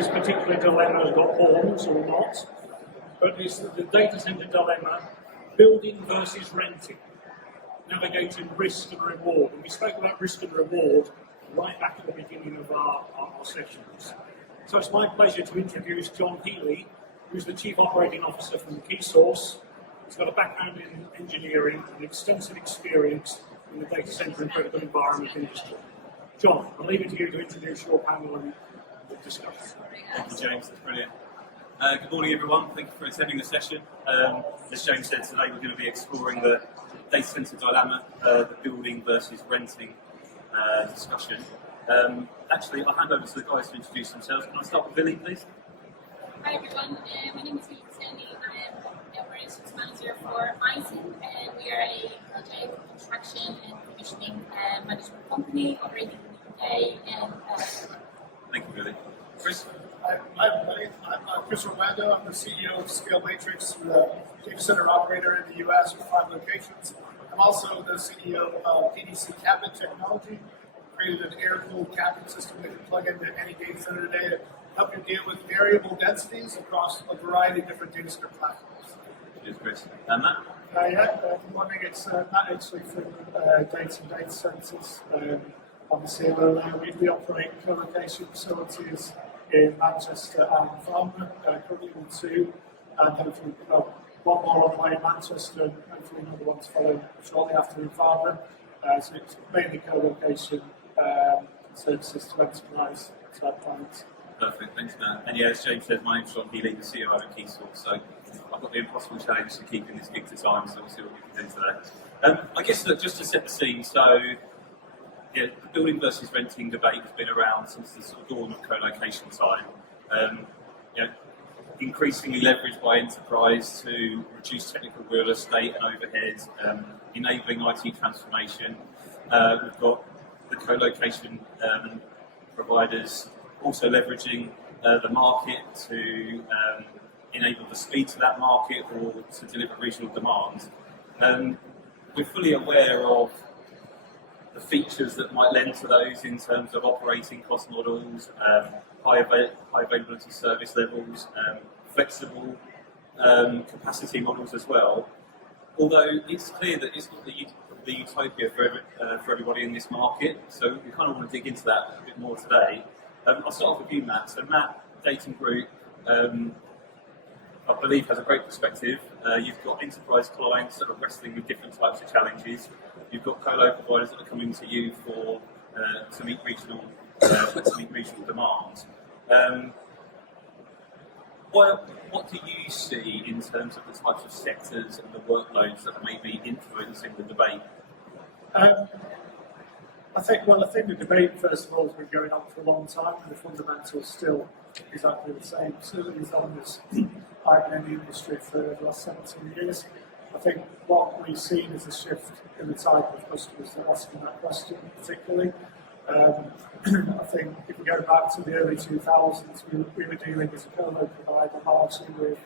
this particular dilemma has got horns or not, but it's the data center dilemma, building versus renting, navigating risk and reward. And we spoke about risk and reward right back at the beginning of our sessions. So it's my pleasure to introduce John Healy, who's the Chief Operating Officer from KeySource. He's got a background in engineering and extensive experience in the data center and critical environment industry. John, I'll leave it to you to introduce your panel and the discussion. Thank you, James. That's brilliant. Good morning, everyone. Thank you for attending the session. As James said, today we're going to be exploring the data center dilemma, the building versus renting discussion. Actually, I'll hand over to the guys to introduce themselves. Can I start with Billy, please? Hi everyone, my name is Billy Sandy. I am the operations manager for ISIN, and we are a project construction and commissioning management company operating in the UK. And thank you, Billy. Chris? Hi everybody, I'm Chris Orlando. I'm the CEO of Scalability, the data center operator in the US with 5 locations. I'm also the CEO of DDC Cabinet Technology. Created an air-cooled cabinet system that can plug into any data center today to help you deal with variable densities across a variety of different data center platforms. Cheers, Chris. And Matt? Good morning. It's Matt actually from data centers. On the CLO now, we operate co-location facilities in Manchester and Farnborough, currently with 2, and hopefully one more on the way in Manchester, and hopefully another one to follow shortly after in Farnborough. So it's mainly co-location services to enterprise type clients. Perfect, thanks, Matt. And yeah, as James said, my name's John Healy, the CEO of KeySource. So I've got the impossible challenge of keeping this gig to time, so we'll see what we can do today. I guess that just to set the scene, so yeah, the building versus renting debate has been around since the sort of dawn of co-location time. Increasingly leveraged by enterprise to reduce technical real estate and overhead, enabling IT transformation. We've got the co-location providers also leveraging the market to enable the speed to that market or to deliver regional demand. We're fully aware of the features that might lend to those in terms of operating cost models, high availability service levels, flexible capacity models as well. Although it's clear that it's not the utopia for everybody in this market, so we kind of want to dig into that a bit more today. I'll start off with you, Matt. So Matt, Dating Group, I believe has a great perspective. You've got enterprise clients that are wrestling with different types of challenges. You've got colo providers that are coming to you for to meet regional demand. What do you see in terms of the types of sectors and the workloads that may be influencing the debate? I think the debate, first of all, has been going on for a long time, and the fundamentals still exactly the same. Certainly as long as I've been in the industry for the last 17 years. I think what we've seen is a shift in the type of customers that are asking that question, particularly. I think if we go back to the early 2000s, we were dealing as a colo provider largely with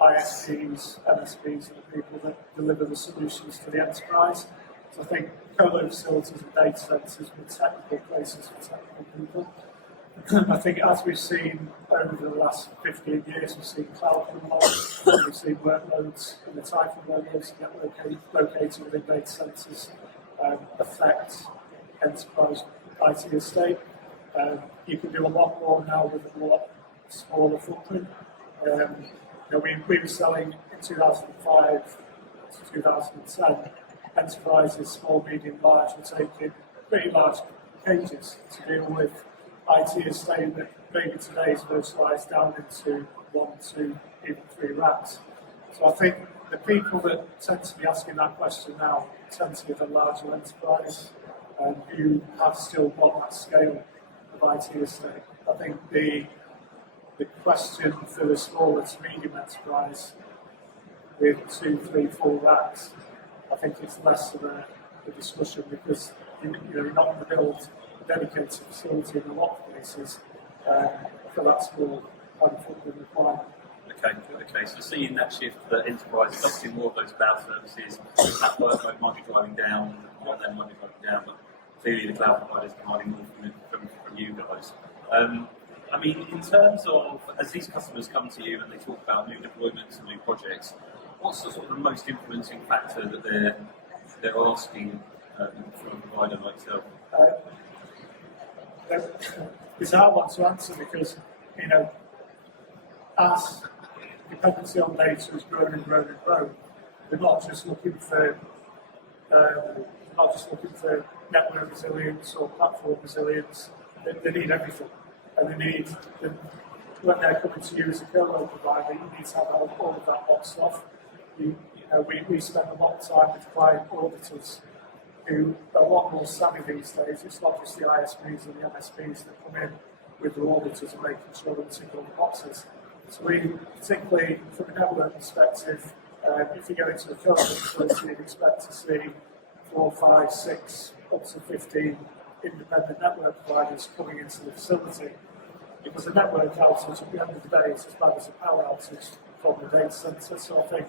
ISPs, MSPs, and the people that deliver the solutions to the enterprise. So I think colo facilities and data centers were technical places for technical people. I think as we've seen over the last 15 years, we've seen cloud come along, we've seen workloads and the type of workloads that get located within data centers affect enterprise IT estate. You can do a lot more now with a lot smaller footprint. We were selling in 2005 to 2010, enterprises, small, medium, large, were taking pretty large cages to deal with IT estate that maybe today is virtualized down into 1, 2, even 3 racks. So I think the people that tend to be asking that question now tend to be the larger enterprise who have still got that scale of IT estate. I think the question for the smaller to medium enterprise with 2, 3, 4 racks, I think it's less of a discussion because you're not going to build a dedicated facility in a lot of places for that small kind of footprint requirement. Okay. So seeing that shift that enterprise adopting more of those cloud services, that workload might be driving down, might be driving down, but clearly the cloud providers are demanding more from you guys. I mean, in terms of, as these customers come to you and they talk about new deployments and new projects, what's the sort of the most influencing factor that they're asking from a provider like yourself? It's a hard one to answer because, as dependency on data has grown and grown and grown, they're not just looking for network resilience or platform resilience. They need everything, and when they're coming to you as a colo provider, you need to have all of that boxed off. We spend a lot of time with client auditors who are a lot more savvy these days. It's not just the ISPs and the MSPs that come in with the auditors and making sure that tick all the boxes. So we, particularly from a network perspective, if you go into a colo facility, you'd expect to see 4, 5, 6, up to 15 independent network providers coming into the facility. Because the network outage at the end of the day is as bad as a power outage from the data centre. So I think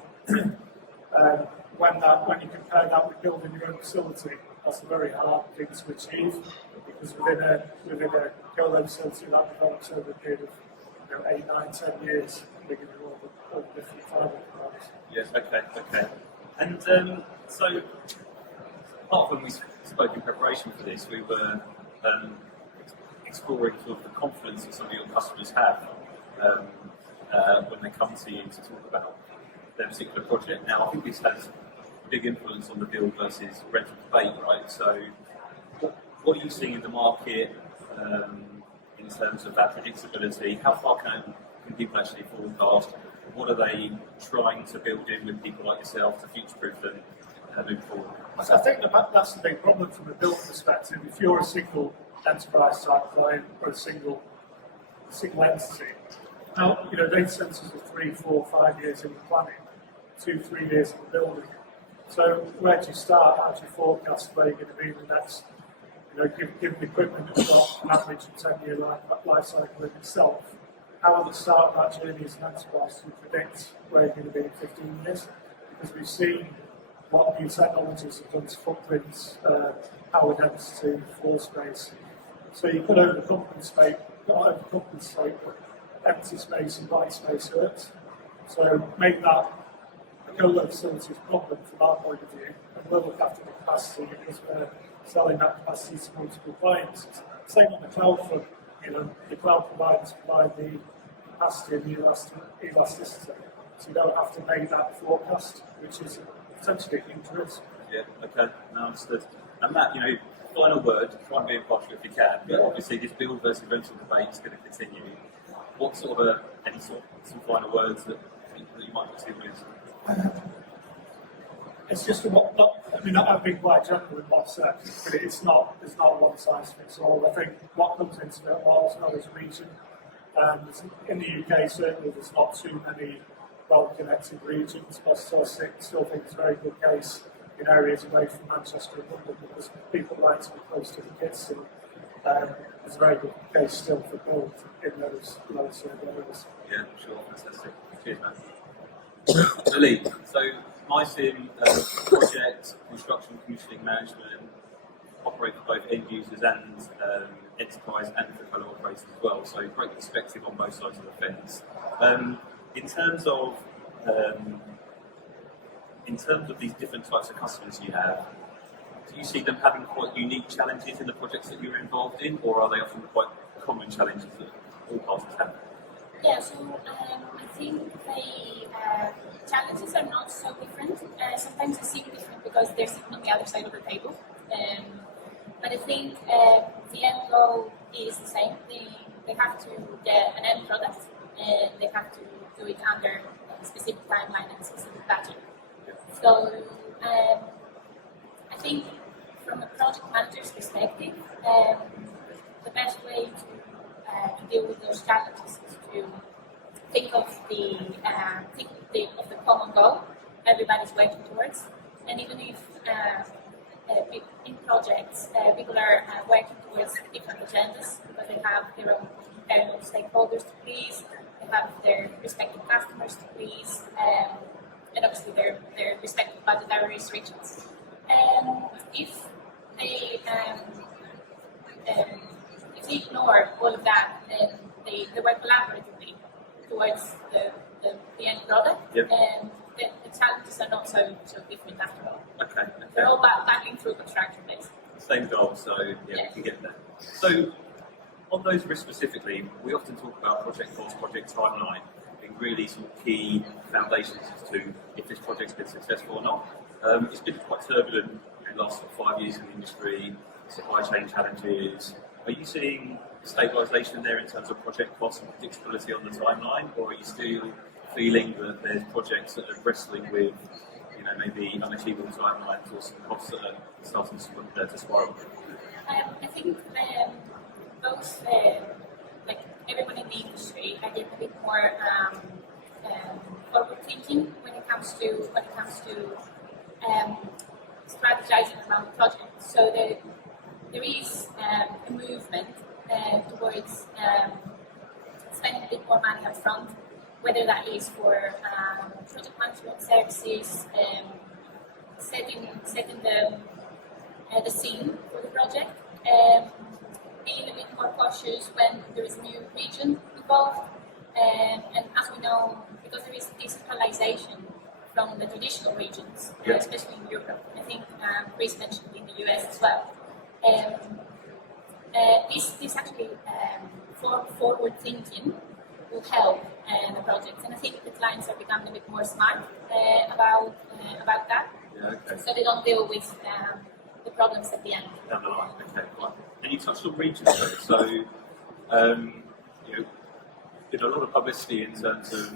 when you compare that with building your own facility, that's a very hard thing to achieve, because within a colo facility that develops over a period of 8, 9, 10 years, we're going to do all the different fibre providers. Yes, okay. And so, apart from we spoke in preparation for this, we were exploring sort of the confidence that some of your customers have when they come to you to talk about their particular project. Now, I think this has a big influence on the build versus rental debate, right? So, what are you seeing in the market in terms of that predictability? How far can people actually forecast? What are they trying to build in with people like yourself to future-proof them moving forward? So I think that's the big problem from a build perspective. If you're a single enterprise type client or a single entity, now data centers are 3, 4, 5 years in the planning, 2, 3 years in the building. So where do you start? How do you forecast where you're going to be in the next? Given the equipment that's got an average of 10-year life cycle in itself, how at the start of that journey as an enterprise do you predict where you're going to be in 15 years? Because we've seen what new technologies have done to footprints, power density, floor space. So you could overcompensate, but empty space and white space hurts. So make that a colo facility's problem from our point of view, and we'll look after the capacity because we're selling that capacity to multiple clients. Same on the cloud front, the cloud providers provide the capacity and the elasticity, so you don't have to make that forecast, which is essentially hindrance. Yeah, okay, now understood. And Matt, final word, try and be impartial if you can, but obviously this build versus rental debate is going to continue. What sort of some final words that you might want to with? It's just I've been quite general in what I've said, but there's not one size fits all. I think what comes into it all as well as region. In the UK, certainly there's not too many well-connected regions, but I still think it's a very good case in areas away from Manchester and London because people like to be close to the kids, and there's a very good case still for build in those areas. Yeah, sure, fantastic. Cheers, man. Lily, so MySim project, construction, commissioning, management, operate for both end users and enterprise and for fellow operators as well. So great perspective on both sides of the fence. In terms of these different types of customers you have, do you see them having quite unique challenges in the projects that you're involved in, or are they often quite common challenges that all parties have? Yeah, so I think the challenges are not so different. Sometimes they seem different because they're sitting on the other side of the table. But I think the end goal is the same. They have to get an end product, and they have to do it under a specific timeline and specific budget. So I think from a project manager's perspective, the best way to deal with those challenges is to think of the common goal everybody's working towards, and even if in projects people are working towards different agendas because they have their own internal stakeholders to please, they have their respective customers to please, and obviously their respective budgetary restrictions. If they ignore all of that, then they work collaboratively towards the end product, Yep. and the challenges are not so different after all. Okay. They're all battling through construction basically. Same goal, so yeah, we can get there. So, on those risks specifically, we often talk about project cost, project timeline, being really sort of key foundations as to if this project's been successful or not. It's been quite turbulent in the last 5 years in the industry, supply chain challenges. Are you seeing stabilisation there in terms of project costs and predictability on the timeline, or are you still feeling that there's projects that are wrestling with, maybe unachievable timelines or some costs that are starting to spiral? I think both, like everyone in the industry, are getting a bit more forward thinking when it comes to strategizing around projects. So there is a movement towards spending a bit more money up front, whether that is for project management services, setting the scene for the project, being a bit more cautious when there is a new region involved, and as we know, because there is decentralization from the traditional regions, especially in Europe, I think Chris mentioned in the US as well. This actually forward thinking will help the projects, and I think the clients are becoming a bit more smart about that, so they don't deal with the problems at the end. Down the line, okay, fine. And you touched on regions though, so did a lot of publicity in terms of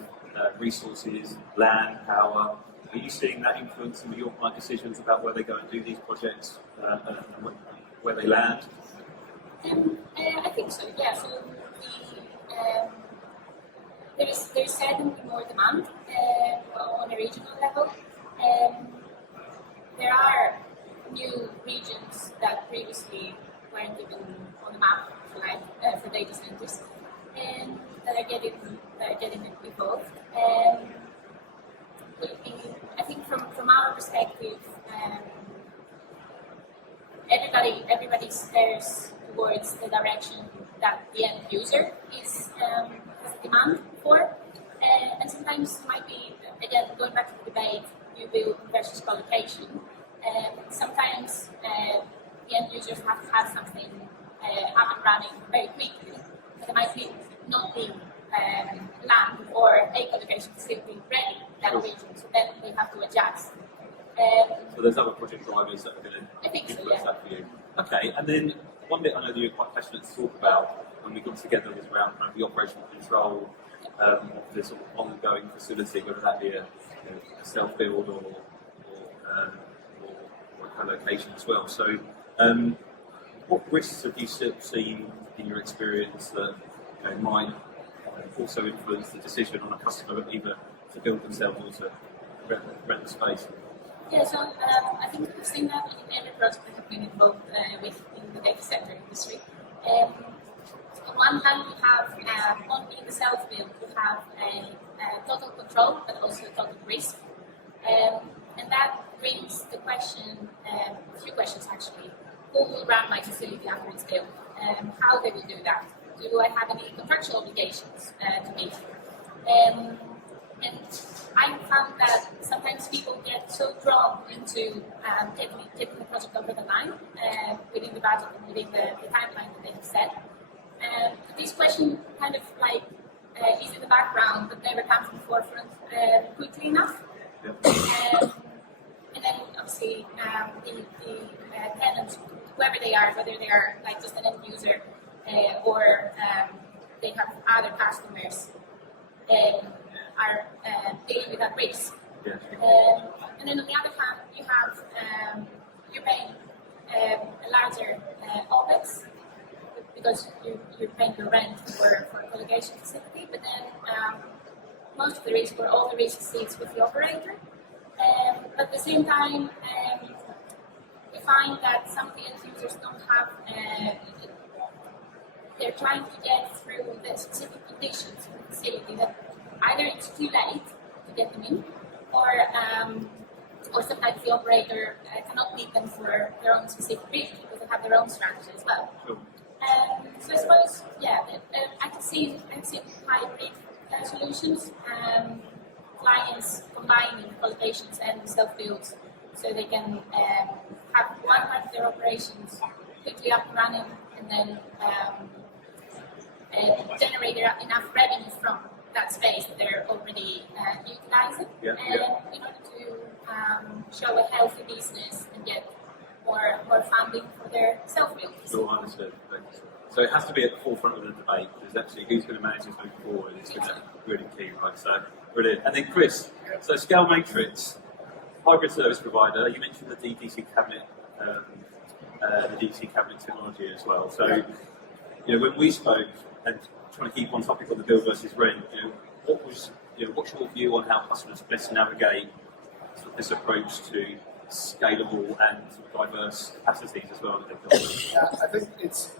resources, land, power. Are you seeing that influence some of your client decisions about where they go and do these projects and where they land? I think so, yeah. So there's certainly more demand on a regional level. There are new regions that previously weren't even on the map for data centers, and that are getting involved. I think from our perspective, everybody stares towards the direction that the end user has a demand for, and sometimes it might be, again, going back to the debate, new build versus co-location. Sometimes the end users have to have something up and running very quickly, but there might not be land or a co-location facility ready in that region, so then they have to adjust. So there's other project drivers that are going to influence that for you. Okay, and then one bit I know that you're quite passionate to talk about when we got together was around kind of the operational control of this sort of ongoing facility, whether that be a self-build or a co-location as well. So what risks have you seen in your experience that might also influence the decision on a customer either to build themselves or to rent the space? Yeah, so I think we've seen that in every project that have been involved with in the data center industry. On one hand, we have in the self-build, we have total control, but also total risk, and that brings the question, a few questions actually. Who will run my facility after it's built? How they will do that? Do I have any contractual obligations to meet? And I found that sometimes people get so drawn into getting the project over the line within the budget and within the timeline that they have set. This question kind of is in the background but never comes to the forefront quickly enough. And then obviously the tenants, whoever they are, whether they are just an end user or they have other customers, are dealing with that risk. And then on the other hand, you have you're paying a larger OPEX because you're paying the rent for a co-location facility, but then most of the risk or all the risk sits with the operator. But at the same time, we find that some of the end users don't have, they're trying to get through the specific conditions of the facility that either it's too late to get them in, or sometimes the operator cannot meet them for their own specific reason because they have their own strategy as well. Sure. So I suppose, yeah, I can see hybrid solutions, clients combining validations and self-builds, so they can have their operations quickly up and running, and then generate enough revenue from that space that they're already utilizing, in order to show a healthy business and get more funding for their self-build. Sure, understood. So it has to be at the forefront of the debate, because actually who's going to manage this moving forward is going to be really key, right? So, brilliant. And then Chris, so Scale Matrix, hybrid service provider, you mentioned the DDC Cabinet, the DDC Cabinet Technology as well. So, when we spoke, and trying to keep on topic on the build versus rent, what's your view on how customers best navigate this approach to scalable and diverse capacities as well? Yeah, I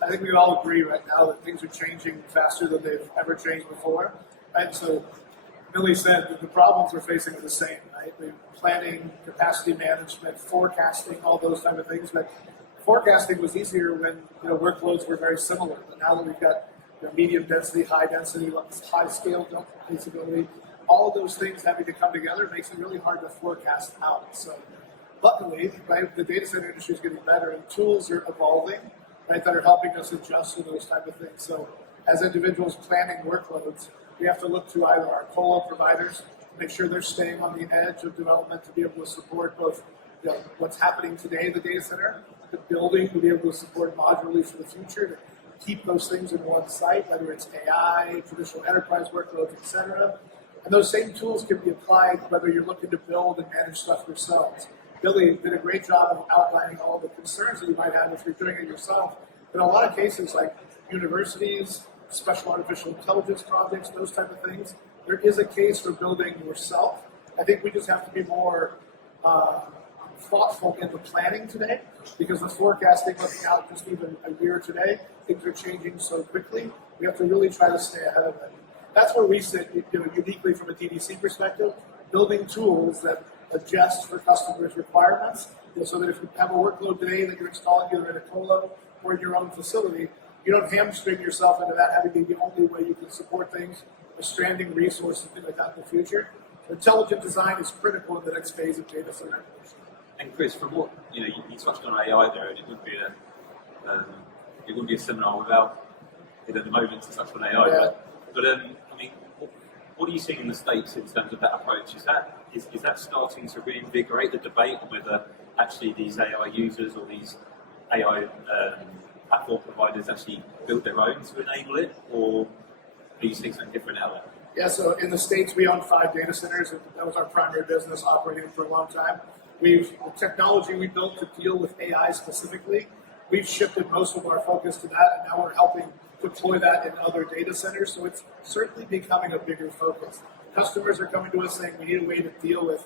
think we all agree right now that things are changing faster than they've ever changed before. Right? So Billy said that the problems we're facing are the same, right? Planning, capacity management, forecasting, all those type of things. But forecasting was easier when workloads were very similar. But now that we've got medium density, high scale flexibility, all of those things having to come together makes it really hard to forecast out. So luckily, right, the data center industry is getting better, and tools are evolving, right, that are helping us adjust to those type of things. So as individuals planning workloads, we have to look to either our colo providers, make sure they're staying on the edge of development to be able to support both what's happening today in the data center, the building, to be able to support modularly for the future, to keep those things in one site, whether it's AI, traditional enterprise workloads, etc. And those same tools can be applied whether you're looking to build and manage stuff yourselves. Billy did a great job of outlining all the concerns that you might have if you're doing it yourself. But in a lot of cases, like universities, special artificial intelligence projects, those type of things, there is a case for building yourself. I think we just have to be more thoughtful in the planning today, because the forecasting, looking out just even a year today, things are changing so quickly. We have to really try to stay ahead of it. That's where we sit, uniquely from a DDC perspective, building tools that adjust for customers' requirements, so that if you have a workload today that you're installing either in a colo or in your own facility, you don't hamstring yourself into that having to be the only way you can support things, or stranding resources, things like that in the future. Intelligent design is critical in the next phase of data center evolution. And Chris, from what you touched on AI there, and it wouldn't be a seminar without it at the moment to touch on AI. Yeah. But what are you seeing in the States in terms of that approach? Is that starting to reinvigorate the debate on whether actually these AI users or these AI platform providers actually build their own to enable it, or are you seeing something different out there? Yeah, so in the States, we own 5 data centers, and that was our primary business, operating for a long time. The technology we built to deal with AI specifically, we've shifted most of our focus to that, and now we're helping deploy that in other data centers, so it's certainly becoming a bigger focus. Customers are coming to us saying we need a way to deal with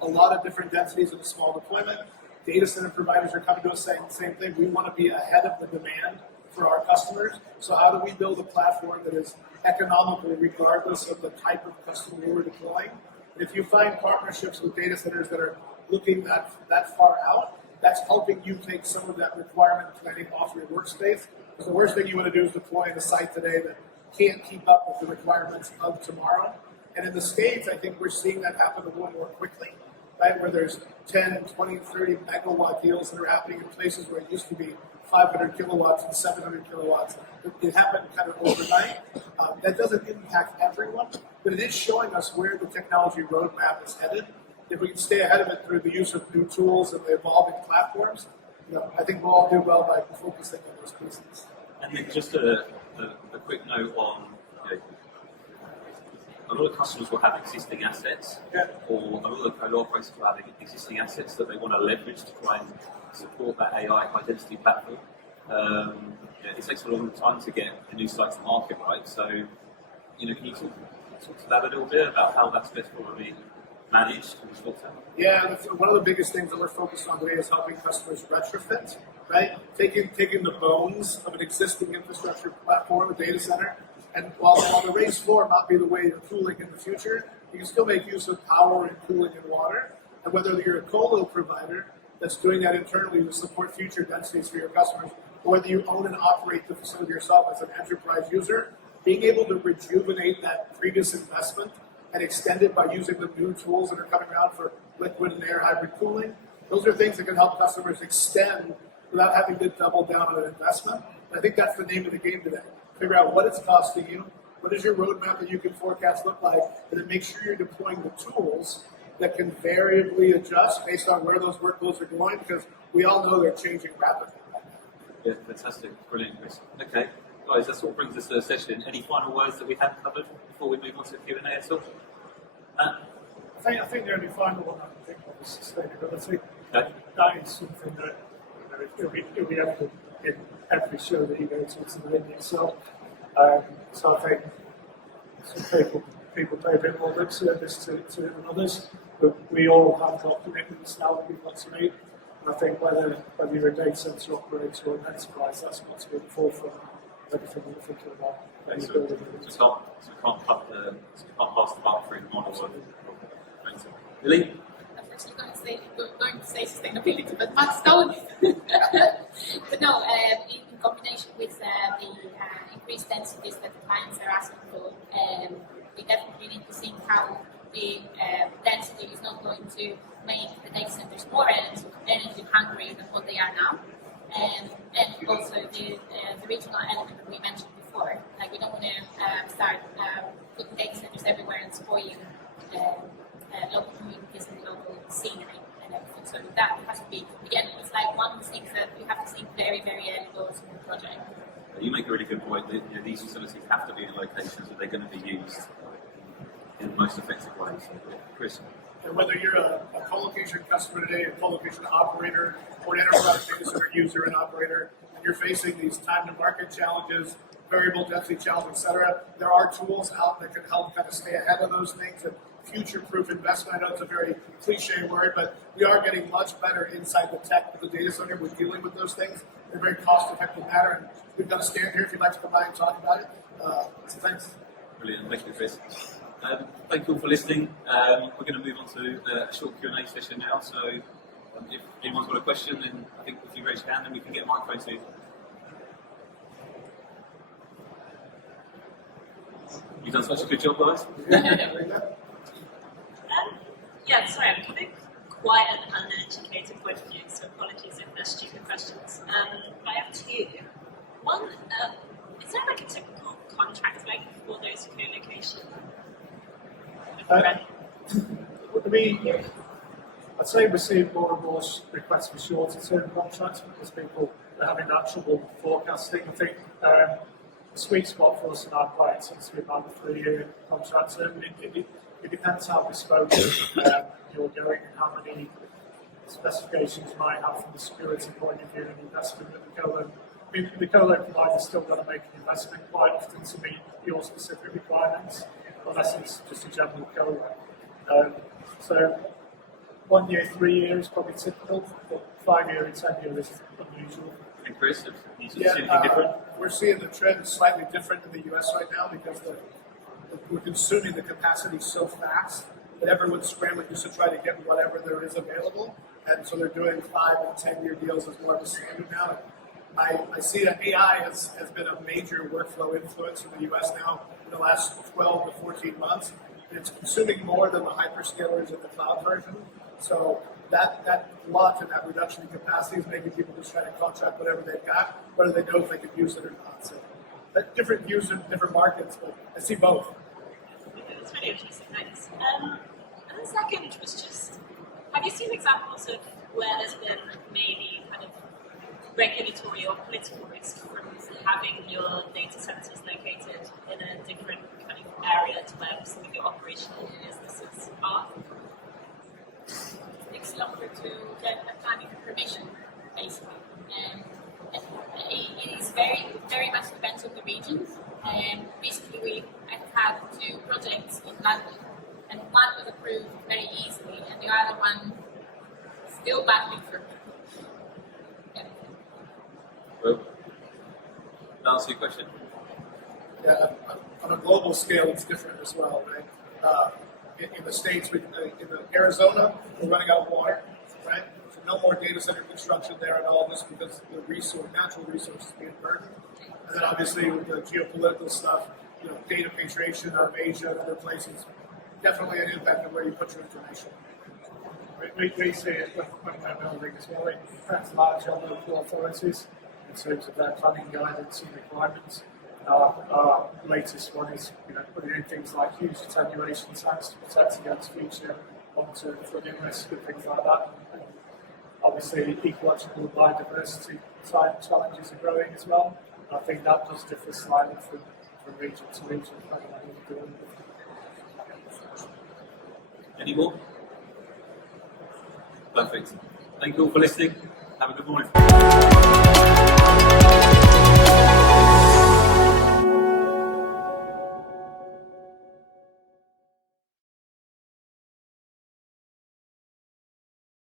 a lot of different densities in a small deployment. Data center providers are coming to us saying the same thing. We want to be ahead of the demand for our customers, so how do we build a platform that is economical regardless of the type of customer we're deploying? And if you find partnerships with data centers that are looking that far out, that's helping you take some of that requirement planning off your workspace. Because the worst thing you want to do is deploy a site today that can't keep up with the requirements of tomorrow. And in the States, I think we're seeing that happen a little more quickly, right? Where there's 10, 20, 30 megawatt deals that are happening in places where it used to be 500 kilowatts and 700 kilowatts. It happened kind of overnight. That doesn't impact everyone, but it is showing us where the technology roadmap is headed. If we can stay ahead of it through the use of new tools and the evolving platforms, I think we'll all do well by focusing on those pieces. And then just a quick note on, a lot of customers will have existing assets, or a lot of colo operators will have existing assets that they want to leverage to try and support that AI high-density platform. It takes a long time to get a new site to market, right? So, can you talk to that a little bit about how that's best probably managed in the short term? Yeah, one of the biggest things that we're focused on today is helping customers retrofit, right? Taking the bones of an existing infrastructure platform, a data center, and while the raised floor might be the way of cooling in the future, you can still make use of power and cooling and water. And whether you're a colo provider that's doing that internally to support future densities for your customers, or whether you own and operate the facility yourself as an enterprise user, being able to rejuvenate that previous investment and extend it by using the new tools that are coming out for liquid and air hybrid cooling, those are things that can help customers extend without having to double down on an investment. And I think that's the name of the game today. Figure out what it's costing you, what does your roadmap that you can forecast look like, and then make sure you're deploying the tools that can variably adjust based on where those workloads are going, because we all know they're changing rapidly. Yeah, fantastic. Brilliant, Chris. Okay, guys, that's what brings us to the session. Any final words that we haven't covered before we move on to Q&A at all? I think the only final one I can think of is sustainability. Okay. That is something that it'll be evident in every show that you go to the venue itself. So I think some people pay a bit more lip service to it than others, but we all have got commitments now that we've got to meet. And I think whether you're a data center operator or an enterprise, that's got to be at the forefront of everything we're thinking about. So we can't pass the buck through the model. Really? Unfortunately, going to say sustainability, but Matt stole it. But no, in combination with the increased densities that the clients are asking for, we definitely need to think how the density is not going to make the data centers more energy hungry than what they are now. And also the regional element that we mentioned before. Like, we don't want to start putting data centers everywhere and spoiling local communities and local scenery and everything. So that has to be, again, it's like one of the things that you have to think very, very early goals in the project. You make a really good point that these facilities have to be in locations that they're going to be used in the most effective way. So, Chris? And whether you're a co-location customer today, a co-location operator, or an enterprise data center user and operator, and you're facing these time-to-market challenges, variable density challenges, et cetera, there are tools out that can help kind of stay ahead of those things and future-proof investment. I know it's a very cliche word, but we are getting much better inside the tech of the data center. We're dealing with those things in a very cost-effective manner, and we've got a stand here if you'd like to come by and talk about it. So thanks. Brilliant, thank you, Chris. Thank you all for listening. We're going to move on to a short Q&A session now, so if anyone's got a question, then I think if you raise your hand, then we can get a microphone to you. You've done such a good job, guys. Yeah, sorry, I'm coming quite an uneducated point of view, so apologies if they're stupid questions. But I have two. One, is there like a typical contract length for those co-location? I'd say we're seeing more and more requests for shorter term contracts because people are having that trouble forecasting. I think the sweet spot for us in our clients seems to be about a 3-year contract term. It depends how bespoke you're going and how many specifications you might have from the security point of view and investment that the colo. The colo provider's still got to make an investment quite often to meet your specific requirements, unless it's just a general colo. So 1 year, 3 years is probably typical, but 5 year and 10 year is unusual. And Chris, have you seen anything different? We're seeing the trend slightly different in the US right now because we're consuming the capacity so fast that everyone's scrambling just to try to get whatever there is available. And so they're doing 5 and 10 year deals as more of a standard now. I see that AI has been a major workflow influence in the US now in the last 12 to 14 months. And it's consuming more than the hyperscalers in the cloud version. So that lot and that reduction in capacity is making people just try to contract whatever they've got, whether they know if they can use it or not. So different views in different markets, but I see both. That's really interesting, thanks. And the second was just, have you seen examples of where there's been maybe kind of regulatory or political risk from having your data centers located in a different kind of area to where some of your operational businesses are? It takes longer to get a planning permission, basically. It is very much depends on the regions. Basically, we had 2 projects in London, and one was approved very easily, and the other one still battling for. Well, that answer your question? Yeah, on a global scale, it's different as well, right? In the States, in Arizona, we're running out of water, right? So no more data center construction there at all, just because the natural resources being burdened. And then obviously with the geopolitical stuff, data repatriation out of Asia and other places, definitely an impact on where you put your information. We see it when we're building as well. It depends largely on local authorities in terms of their planning guidance and requirements. Our latest one is putting in things like huge attenuation tags to protect against future long-term flooding risk and things like that. And obviously, ecological and biodiversity type challenges are growing as well. I think that does differ slightly from region to region, depending on what you're doing. Any more? Perfect. Thank you all for listening. Have a good morning.